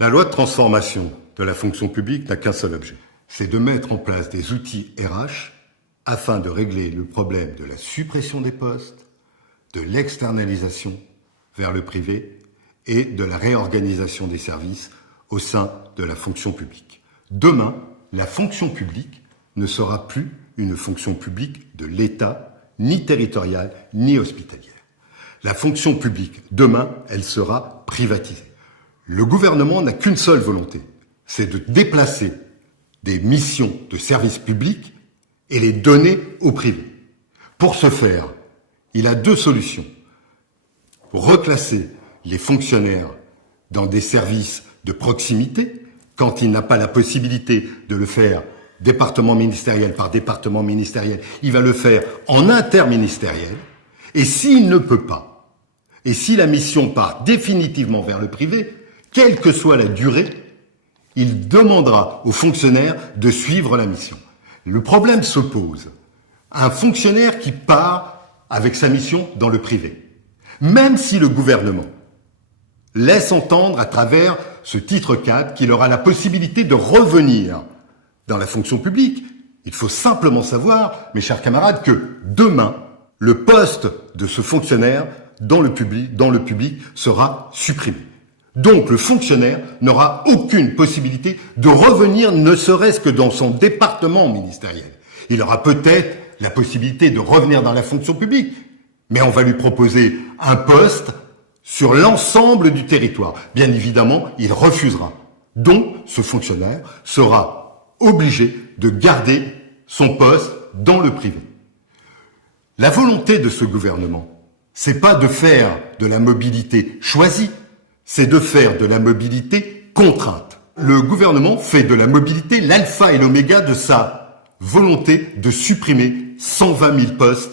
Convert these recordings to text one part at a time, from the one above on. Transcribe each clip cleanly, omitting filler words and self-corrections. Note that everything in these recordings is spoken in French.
La loi de transformation de la fonction publique n'a qu'un seul objet, c'est de mettre en place des outils RH afin de régler le problème de la suppression des postes, de l'externalisation vers le privé et de la réorganisation des services au sein de la fonction publique. Demain, la fonction publique ne sera plus une fonction publique de l'État, ni territoriale, ni hospitalière. La fonction publique, demain, elle sera privatisée. Le gouvernement n'a qu'une seule volonté, c'est de déplacer des missions de service public et les donner au privé. Pour ce faire, il a deux solutions. Reclasser les fonctionnaires dans des services de proximité, quand il n'a pas la possibilité de le faire département ministériel par département ministériel, il va le faire en interministériel, et s'il ne peut pas, et si la mission part définitivement vers le privé, quelle que soit la durée, il demandera aux fonctionnaires de suivre la mission. Le problème se pose. Un fonctionnaire qui part avec sa mission dans le privé, même si le gouvernement laisse entendre à travers ce titre 4 qu'il aura la possibilité de revenir dans la fonction publique, il faut simplement savoir, mes chers camarades, que demain, le poste de ce fonctionnaire dans le public sera supprimé. Donc le fonctionnaire n'aura aucune possibilité de revenir ne serait-ce que dans son département ministériel. Il aura peut-être la possibilité de revenir dans la fonction publique, mais on va lui proposer un poste sur l'ensemble du territoire. Bien évidemment, il refusera. Donc ce fonctionnaire sera obligé de garder son poste dans le privé. La volonté de ce gouvernement, c'est pas de faire de la mobilité choisie, c'est de faire de la mobilité contrainte. Le gouvernement fait de la mobilité l'alpha et l'oméga de sa volonté de supprimer 120 000 postes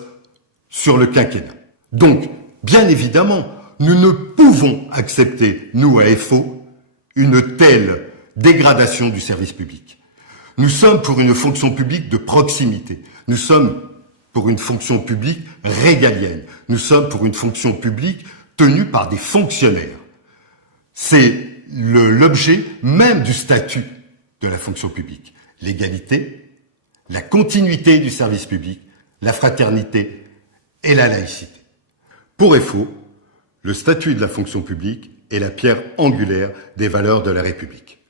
sur le quinquennat. Donc, bien évidemment, nous ne pouvons accepter, nous à FO, une telle dégradation du service public. Nous sommes pour une fonction publique de proximité. Nous sommes pour une fonction publique régalienne. Nous sommes pour une fonction publique tenue par des fonctionnaires. C'est l'objet même du statut de la fonction publique. L'égalité, la continuité du service public, la fraternité et la laïcité. Pour FO, le statut de la fonction publique est la pierre angulaire des valeurs de la République.